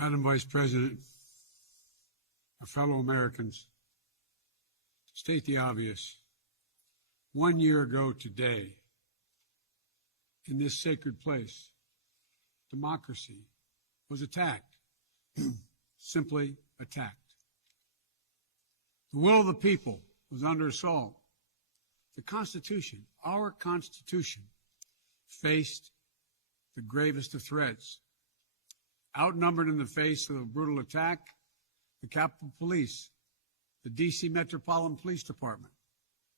Madam Vice President, our fellow Americans, to state the obvious, 1 year ago today, in this sacred place, democracy was attacked, simply attacked. The will of the people was under assault. The Constitution, our Constitution, faced the gravest of threats. Outnumbered in the face of a brutal attack, the Capitol Police, the D.C. Metropolitan Police Department,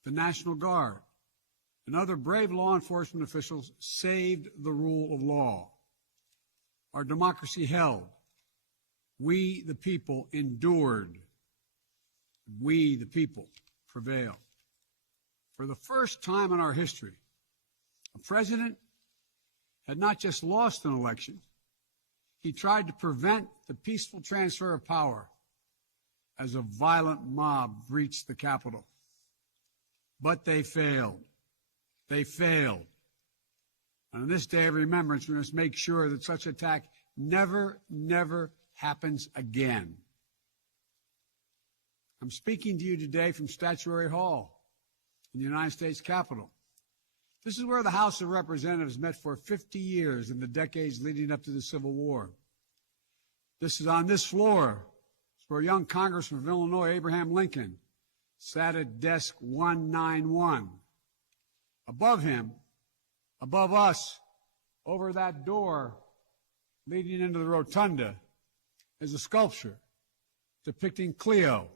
the National Guard, and other brave law enforcement officials saved the rule of law. Our democracy held. We, the people, endured. We, the people, prevailed. For the first time in our history, a president had not just lost an election, he tried to prevent the peaceful transfer of power as a violent mob breached the Capitol. But they failed. They failed. And on this day of remembrance, we must make sure that such attack never happens again. I'm speaking to you today from Statuary Hall in the United States Capitol. This is where the House of Representatives met for 50 years in the decades leading up to the Civil War. This is on this floor where young Congressman of Illinois, Abraham Lincoln, sat at desk 191. Above him, above us, over that door leading into the rotunda, is a sculpture depicting Cleo,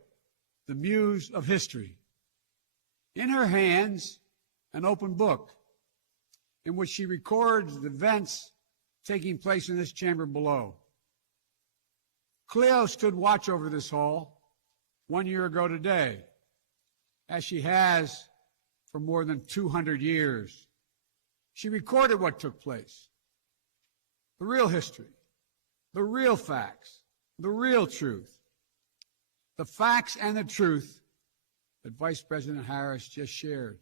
the muse of history. In her hands, an open book in which she records the events taking place in this chamber below. Cleo stood watch over this hall 1 year ago today, as she has for more than 200 years. She recorded what took place, the real history, the real facts, the real truth, the facts and the truth that Vice President Harris just shared,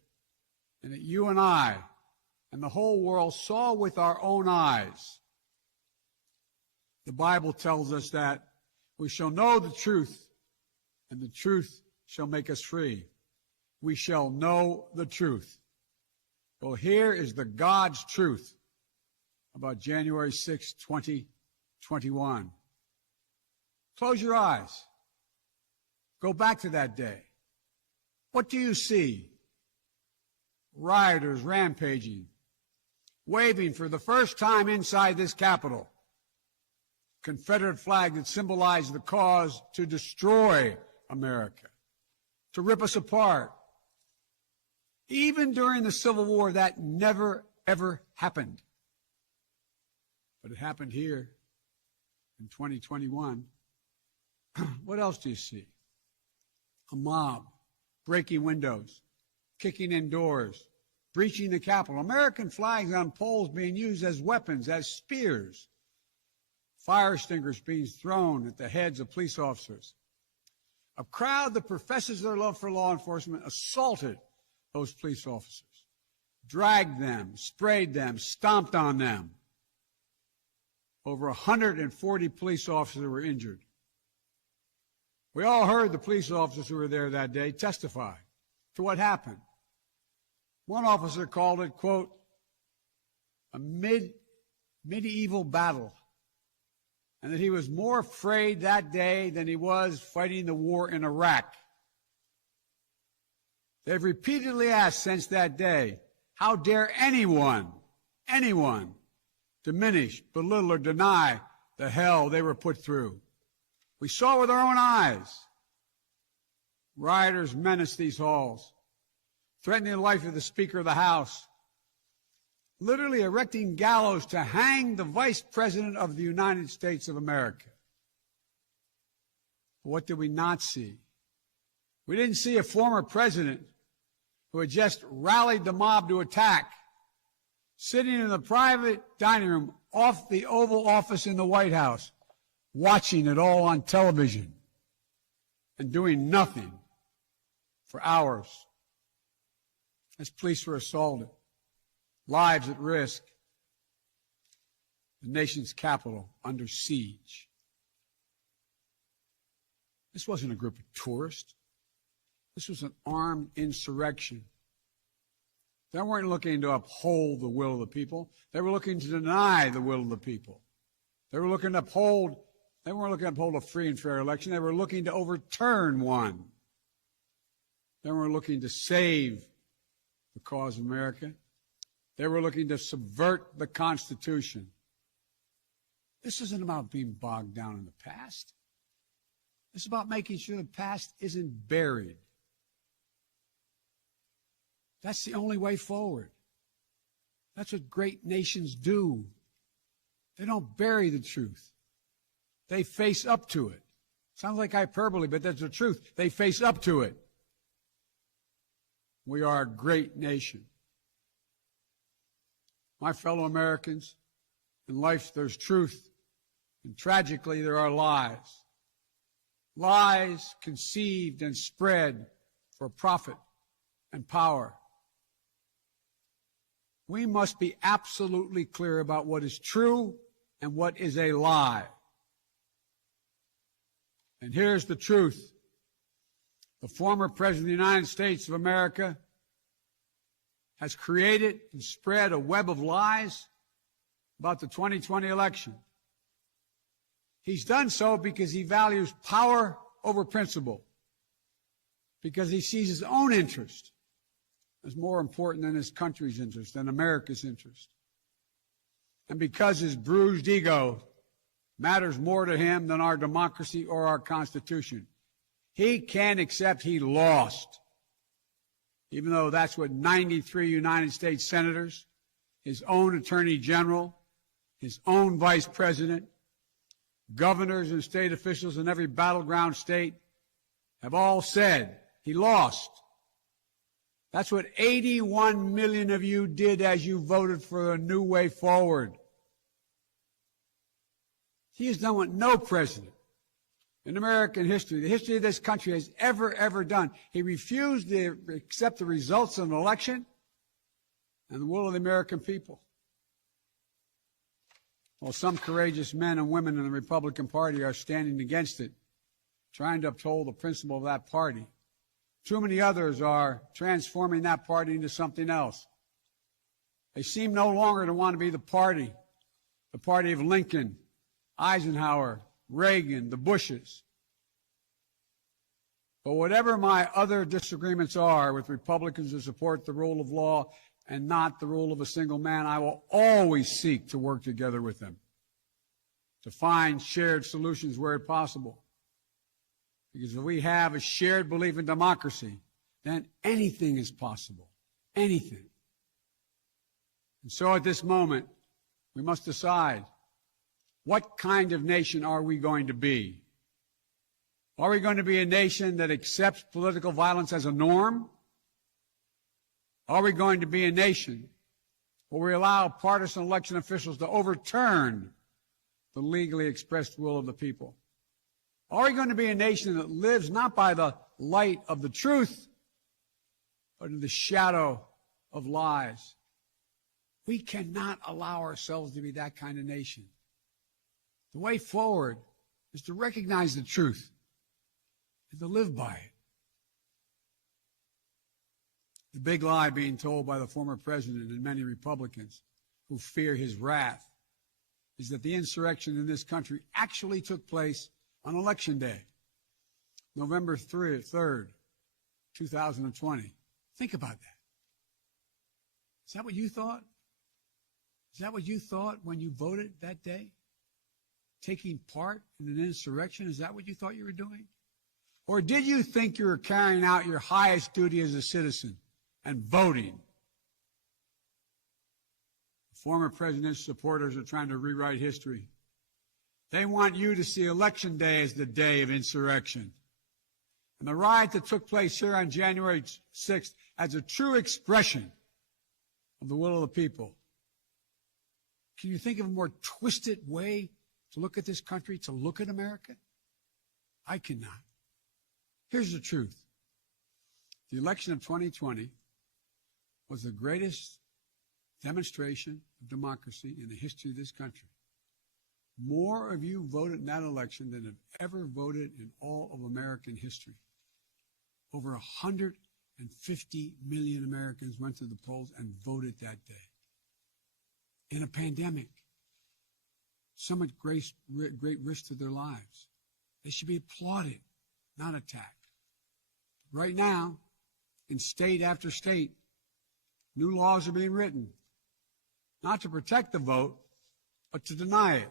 and that you and I and the whole world saw with our own eyes. The Bible tells us that we shall know the truth, and the truth shall make us free. We shall know the truth. Well, here is the God's truth about January 6, 2021. Close your eyes. Go back to that day. What do you see? Rioters rampaging, waving for the first time inside this Capitol Confederate flag that symbolized the cause to destroy America, to rip us apart. Even during the Civil War, that never, ever happened. But it happened here in 2021. What else do you see? A mob breaking windows, kicking in doors, breaching the Capitol, American flags on poles being used as weapons, as spears, fire extinguishers being thrown at the heads of police officers. A crowd that professes their love for law enforcement assaulted those police officers, dragged them, sprayed them, stomped on them. Over 140 police officers were injured. We all heard the police officers who were there that day testify to what happened. One officer called it, quote, a medieval battle, and that he was more afraid that day than he was fighting the war in Iraq. They've repeatedly asked since that day, how dare anyone diminish, belittle, or deny the hell they were put through? We saw with our own eyes. Rioters menaced these halls, threatening the life of the Speaker of the House, literally erecting gallows to hang the Vice President of the United States of America. What did we not see? We didn't see a former president who had just rallied the mob to attack, sitting in the private dining room off the Oval Office in the White House, watching it all on television and doing nothing for hours as police were assaulted, lives at risk, the nation's capital under siege. This wasn't a group of tourists. This was an armed insurrection. They weren't looking to uphold the will of the people. They were looking to deny the will of the people. They weren't looking to uphold a free and fair election. They were looking to overturn one. They were looking to save the cause of America. They were looking to subvert the Constitution. This isn't about being bogged down in the past. It's about making sure the past isn't buried. That's the only way forward. That's what great nations do. They don't bury the truth. They face up to it. Sounds like hyperbole, but that's the truth. They face up to it. We are a great nation. My fellow Americans, in life there's truth, and tragically there are lies. Lies conceived and spread for profit and power. We must be absolutely clear about what is true and what is a lie. And here's the truth. The former President of the United States of America has created and spread a web of lies about the 2020 election. He's done so because he values power over principle, because he sees his own interest as more important than his country's interest, than America's interest, and because his bruised ego matters more to him than our democracy or our Constitution. He can't accept he lost, even though that's what 93 United States senators, his own attorney general, his own vice president, governors and state officials in every battleground state have all said. He lost. That's what 81 million of you did as you voted for a new way forward. He has done what no president in American history, the history of this country, has ever done. He refused to accept the results of an election and the will of the American people. Well, some courageous men and women in the Republican Party are standing against it, trying to uphold the principle of that party. Too many others are transforming that party into something else. They seem no longer to want to be the party of Lincoln, Eisenhower, Reagan, the Bushes. But whatever my other disagreements are with Republicans who support the rule of law and not the rule of a single man, I will always seek to work together with them to find shared solutions where possible. Because if we have a shared belief in democracy, then anything is possible. Anything. And so at this moment, we must decide, what kind of nation are we going to be? Are we going to be a nation that accepts political violence as a norm? Are we going to be a nation where we allow partisan election officials to overturn the legally expressed will of the people? Are we going to be a nation that lives not by the light of the truth, but in the shadow of lies? We cannot allow ourselves to be that kind of nation. The way forward is to recognize the truth and to live by it. The big lie being told by the former president and many Republicans who fear his wrath is that the insurrection in this country actually took place on Election Day, November 3rd, 2020. Think about that. Is that what you thought? Is that what you thought when you voted that day? Taking part in an insurrection? Is that what you thought you were doing? Or did you think you were carrying out your highest duty as a citizen and voting? Former president's supporters are trying to rewrite history. They want you to see Election Day as the day of insurrection. And the riot that took place here on January 6th as a true expression of the will of the people. Can you think of a more twisted way to look at this country, to look at America? I cannot. Here's the truth. The election of 2020 was the greatest demonstration of democracy in the history of this country. More of you voted in that election than have ever voted in all of American history. Over 150 million Americans went to the polls and voted that day. In a pandemic, some at great risk to their lives. They should be applauded, not attacked. Right now, in state after state, new laws are being written, not to protect the vote, but to deny it.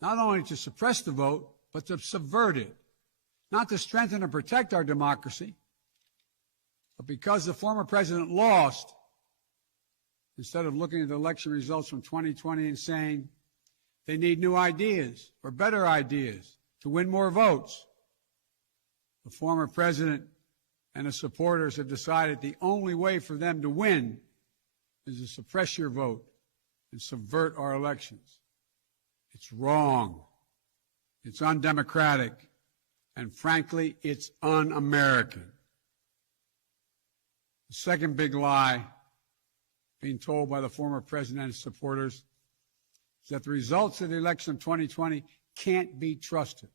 Not only to suppress the vote, but to subvert it. Not to strengthen and protect our democracy, but because the former president lost, instead of looking at the election results from 2020 and saying they need new ideas or better ideas to win more votes, the former president and his supporters have decided the only way for them to win is to suppress your vote and subvert our elections. It's wrong. It's undemocratic. And frankly, it's un-American. The second big lie being told by the former president and his supporters is that the results of the election of 2020 can't be trusted.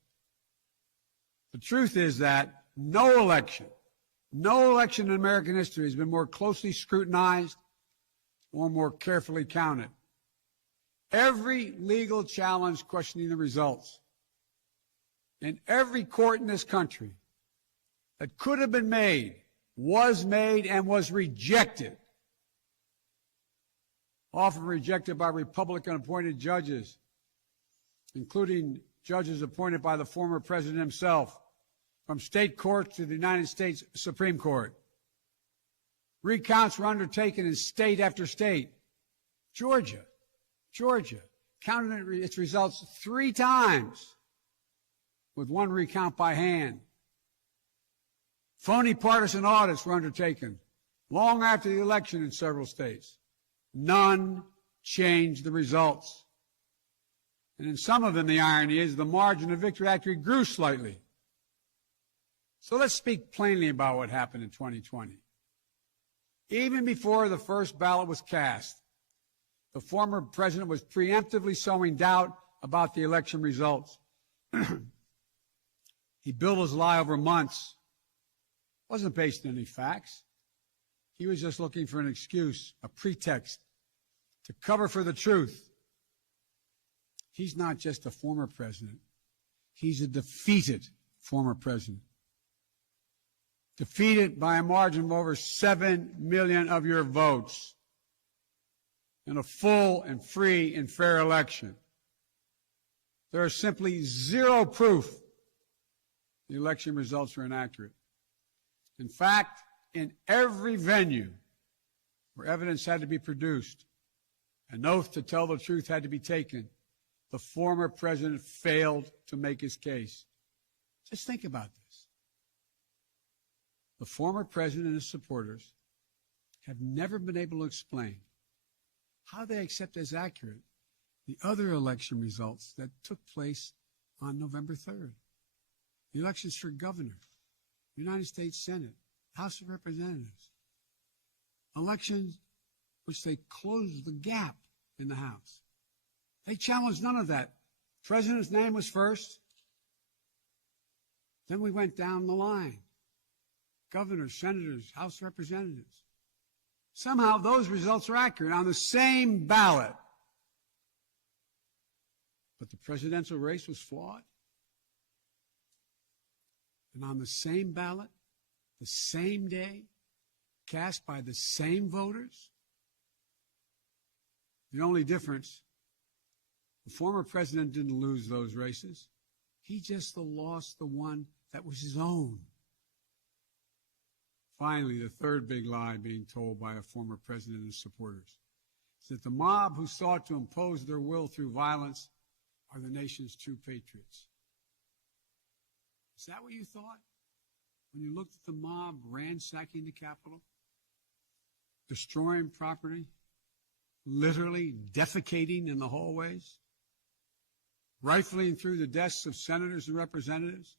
The truth is that no election in American history has been more closely scrutinized or more carefully counted. Every legal challenge questioning the results in every court in this country that could have been made was made and was rejected. Often rejected by Republican-appointed judges, including judges appointed by the former president himself, from state courts to the United States Supreme Court. Recounts were undertaken in state after state. Georgia counted its results 3 times, with 1 recount by hand. Phony partisan audits were undertaken long after the election in several states. None changed the results. And in some of them, the irony is the margin of victory actually grew slightly. So let's speak plainly about what happened in 2020. Even before the first ballot was cast, the former president was preemptively sowing doubt about the election results. He built his lie over months. It wasn't based on any facts. He was just looking for an excuse, a pretext, to cover for the truth. He's not just a former president. He's a defeated former president. Defeated by a margin of over 7 million of your votes in a full and free and fair election. There is simply zero proof the election results are inaccurate. In fact, in every venue where evidence had to be produced, an oath to tell the truth had to be taken, the former president failed to make his case. Just think about this. The former president and his supporters have never been able to explain how they accept as accurate the other election results that took place on November 3rd. The elections for governor, United States Senate, House of Representatives. Elections which they closed the gap in the House. They challenged none of that. President's name was first. Then we went down the line. Governors, senators, House of Representatives. Somehow those results are accurate on the same ballot. But the presidential race was flawed. And on the same ballot, the same day, cast by the same voters. The only difference, the former president didn't lose those races. He just lost the one that was his own. Finally, the third big lie being told by a former president and his supporters is that the mob who sought to impose their will through violence are the nation's true patriots. Is that what you thought when you looked at the mob ransacking the Capitol, destroying property, literally defecating in the hallways, rifling through the desks of senators and representatives,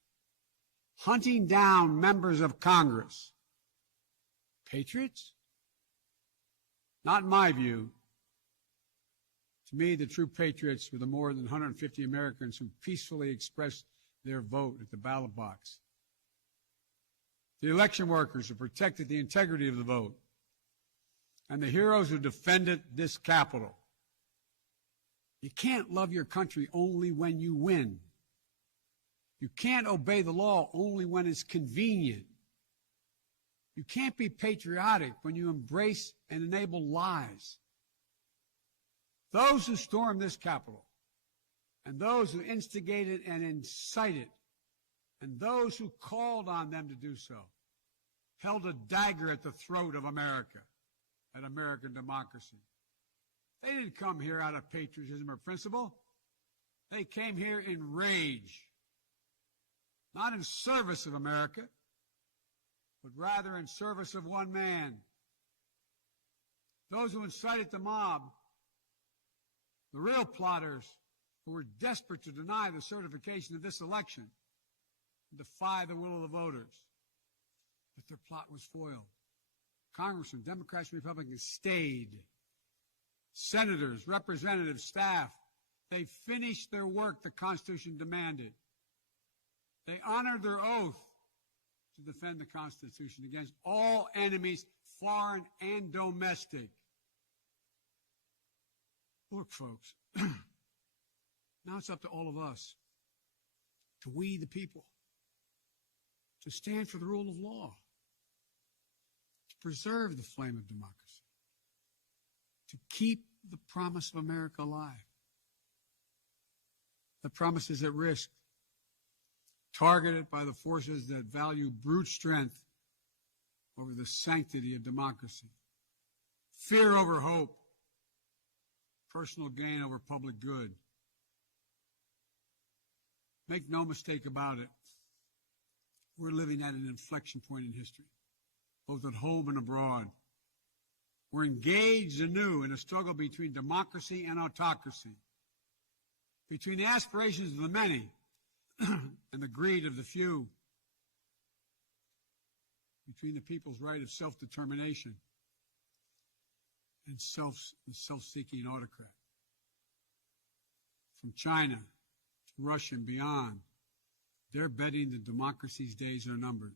hunting down members of Congress? Patriots? Not in my view. To me, the true patriots were the more than 150 Americans who peacefully expressed their vote at the ballot box. The election workers who protected the integrity of the vote. And the heroes who defended this Capitol. You can't love your country only when you win. You can't obey the law only when it's convenient. You can't be patriotic when you embrace and enable lies. Those who stormed this Capitol, and those who instigated and incited, and those who called on them to do so, held a dagger at the throat of America, at American democracy. They didn't come here out of patriotism or principle. They came here in rage, not in service of America, but rather in service of one man. Those who incited the mob, the real plotters who were desperate to deny the certification of this election, defy the will of the voters. But their plot was foiled. Congressmen, Democrats, and Republicans stayed. Senators, representatives, staff, they finished their work the Constitution demanded. They honored their oath to defend the Constitution against all enemies, foreign and domestic. Look, folks, now it's up to all of us, to we the people, to stand for the rule of law, to preserve the flame of democracy, to keep the promise of America alive. The promise is at risk, targeted by the forces that value brute strength over the sanctity of democracy, fear over hope, personal gain over public good. Make no mistake about it, we're living at an inflection point in history, both at home and abroad. We're engaged anew in a struggle between democracy and autocracy, between the aspirations of the many and the greed of the few, between the people's right of self-determination and the self-seeking autocrat. From China to Russia and beyond, they're betting that democracy's days are numbered.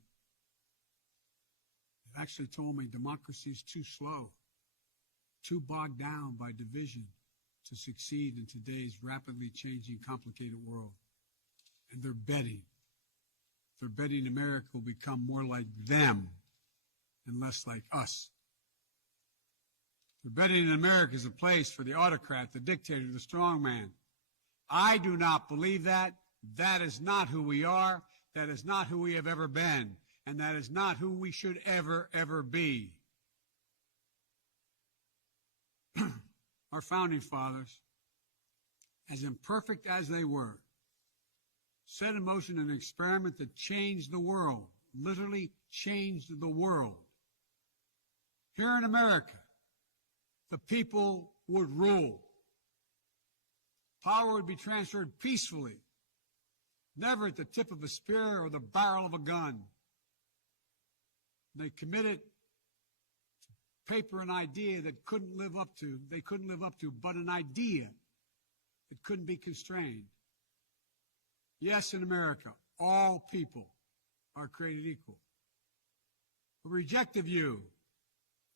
They've actually told me democracy is too slow, too bogged down by division to succeed in today's rapidly changing, complicated world. And they're betting. They're betting America will become more like them and less like us. They're betting America is a place for the autocrat, the dictator, the strongman. I do not believe that. That is not who we are. That is not who we have ever been. And that is not who we should ever, ever be. Our founding fathers, as imperfect as they were, set in motion an experiment that changed the world, literally changed the world. Here in America, the people would rule. Power would be transferred peacefully, never at the tip of a spear or the barrel of a gun. They committed to paper an idea that they couldn't live up to, but an idea that couldn't be constrained. Yes, in America, all people are created equal. We reject the view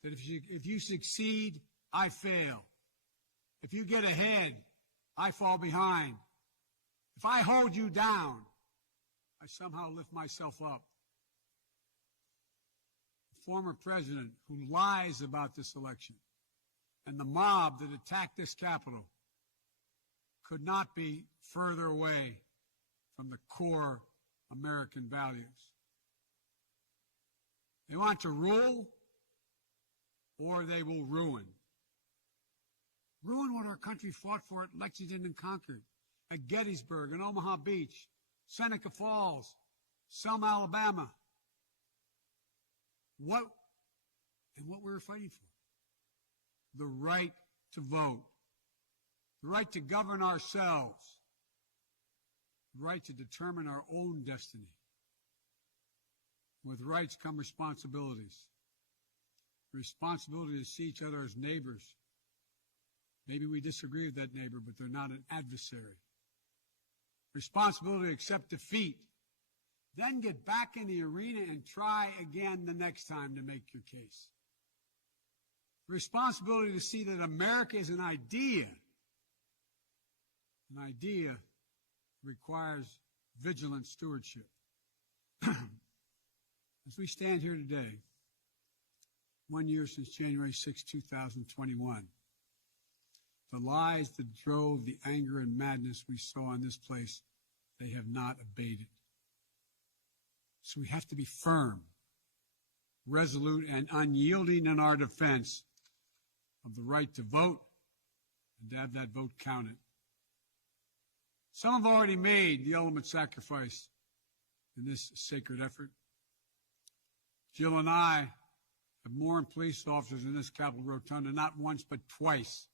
that if you succeed, I fail. If you get ahead, I fall behind. If I hold you down, I somehow lift myself up. The former president who lies about this election and the mob that attacked this Capitol could not be further away from the core American values. They want to rule, or they will ruin. Ruin what our country fought for at Lexington and Concord, at Gettysburg and Omaha Beach, Seneca Falls, Selma, Alabama. What we were fighting for? The right to vote, the right to govern ourselves, the right to determine our own destiny. With rights come responsibilities. The responsibility to see each other as neighbors, Maybe we disagree with that neighbor, but they're not an adversary. Responsibility to accept defeat. Then get back in the arena and try again the next time to make your case. Responsibility to see that America is an idea. An idea requires vigilant stewardship. As we stand here today, 1 year since January 6, 2021, the lies that drove the anger and madness we saw in this place, they have not abated. So we have to be firm, resolute, and unyielding in our defense of the right to vote and to have that vote counted. Some have already made the ultimate sacrifice in this sacred effort. Jill and I have mourned police officers in this Capitol Rotunda not once but twice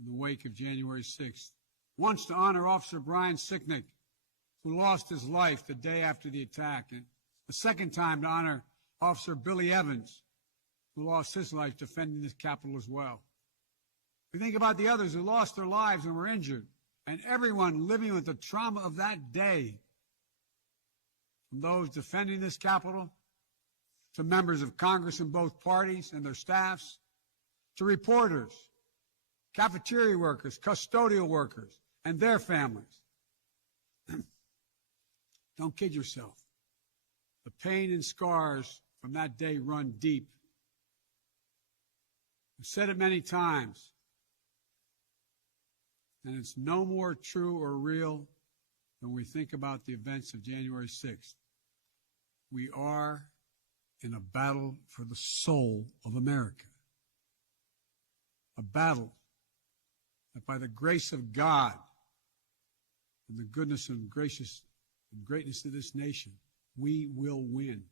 in the wake of January 6th. Once to honor Officer Brian Sicknick, who lost his life the day after the attack, and the second time to honor Officer Billy Evans, who lost his life defending this Capitol as well. We think about the others who lost their lives and were injured, and everyone living with the trauma of that day, from those defending this Capitol, to members of Congress in both parties and their staffs, to reporters, cafeteria workers, custodial workers, and their families. Don't kid yourself. The pain and scars from that day run deep. I've said it many times, and it's no more true or real when we think about the events of January 6th. We are in a battle for the soul of America. A battle that by the grace of God and the goodness and greatness of this nation, we will win.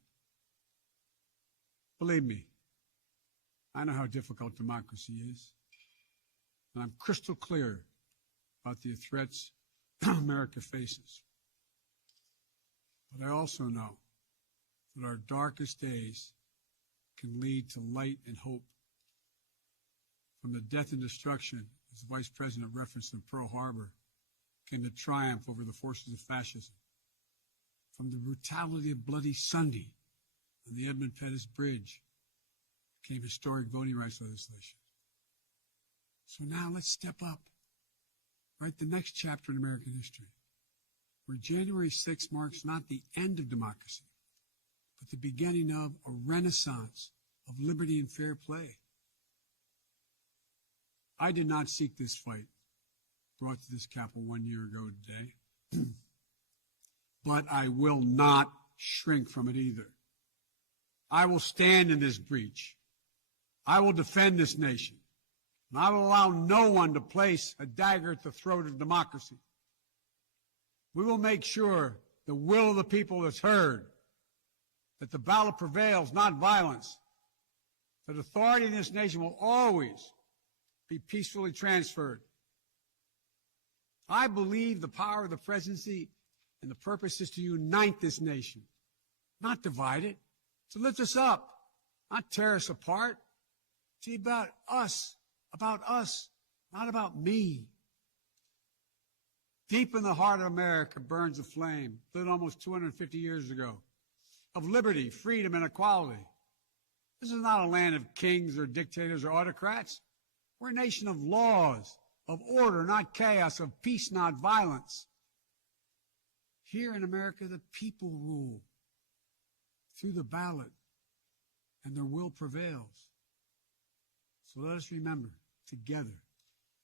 Believe me, I know how difficult democracy is, and I'm crystal clear about the threats America faces. But I also know that our darkest days can lead to light and hope. From the death and destruction, as the Vice President referenced in Pearl Harbor, came the triumph over the forces of fascism. From the brutality of Bloody Sunday on the Edmund Pettus Bridge came historic voting rights legislation. So now let's step up, write the next chapter in American history, where January 6th marks not the end of democracy, but the beginning of a renaissance of liberty and fair play. I did not seek this fight brought to this Capitol 1 year ago today, but I will not shrink from it either. I will stand in this breach. I will defend this nation, and I will allow no one to place a dagger at the throat of democracy. We will make sure the will of the people is heard, that the ballot prevails, not violence, that authority in this nation will always be peacefully transferred. I believe the power of the presidency and the purpose is to unite this nation, not divide it, to lift us up, not tear us apart. To be about us, not about me. Deep in the heart of America burns a flame, lit almost 250 years ago, of liberty, freedom, and equality. This is not a land of kings or dictators or autocrats. We're a nation of laws, of order, not chaos, of peace, not violence. Here in America, the people rule through the ballot, and their will prevails. So let us remember, together,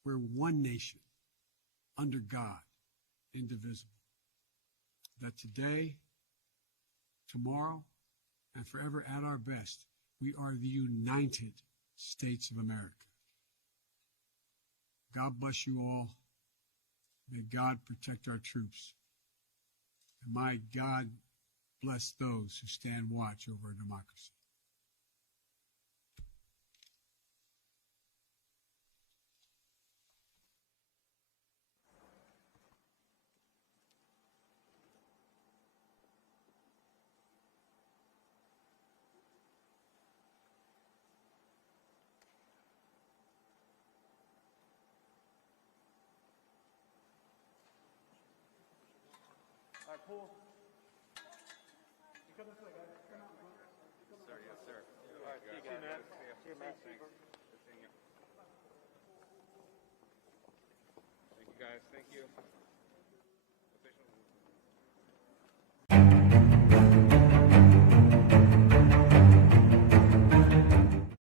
we're one nation, under God, indivisible. That today, tomorrow, and forever at our best, we are the United States of America. God bless you all. May God protect our troops. And may God bless those who stand watch over our democracy. Sir, yes, sir. All right, see you guys. Matt. See you, Matt. Thank you, guys. Thank you.